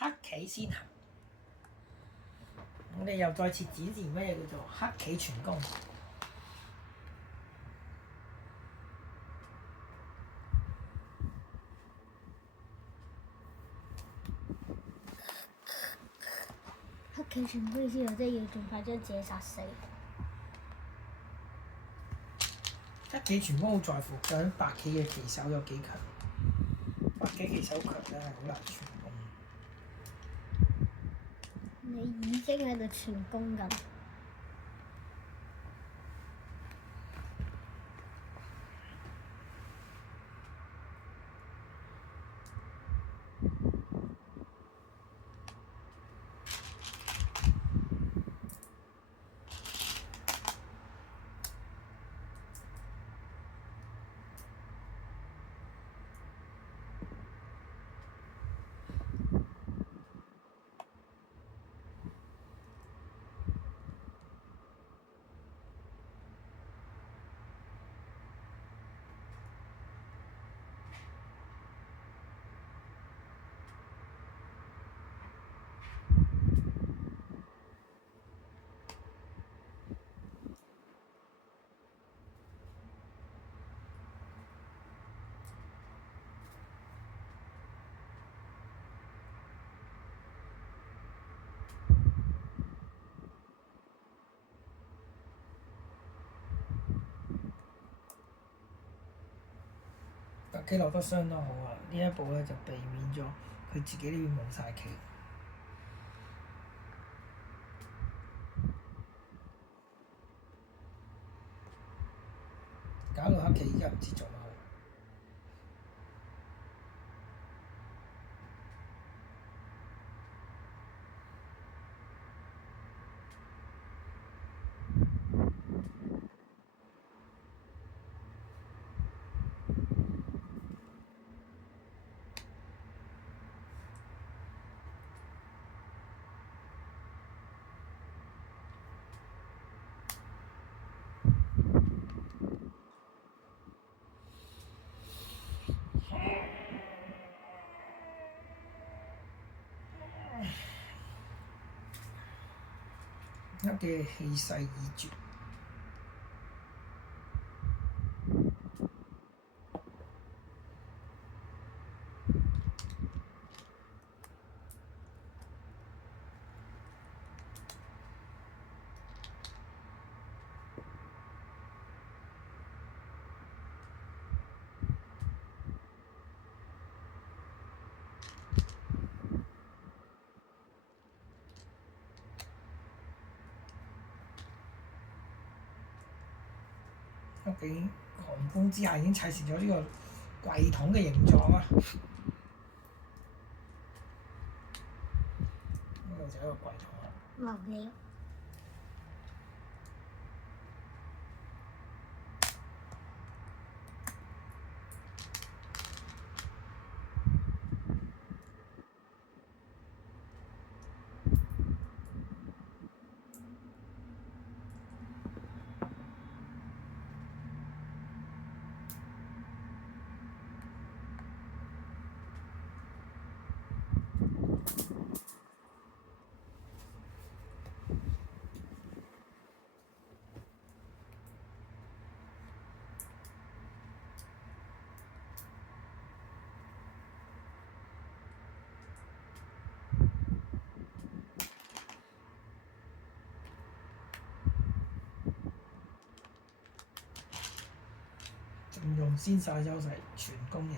黑棋先行。我哋又再次展示咩叫做黑棋全攻。黑棋全攻意思就即係要盡快將自己殺死。黑棋全攻好在乎究竟白棋嘅棋手有幾強。白棋棋手強咧係好難全攻。你已經喺度全攻緊。白棋落得相當好啊！呢一步咧就避免咗佢自己呢邊冇晒棋，搞到黑棋而家唔知做乜好。黑嘅氣勢已絕。黑棋寒風之下已經砌成咗呢個櫃桶嘅形狀啊！呢個就係一個櫃桶啦。流料。盡用先晒優勢，全攻贏。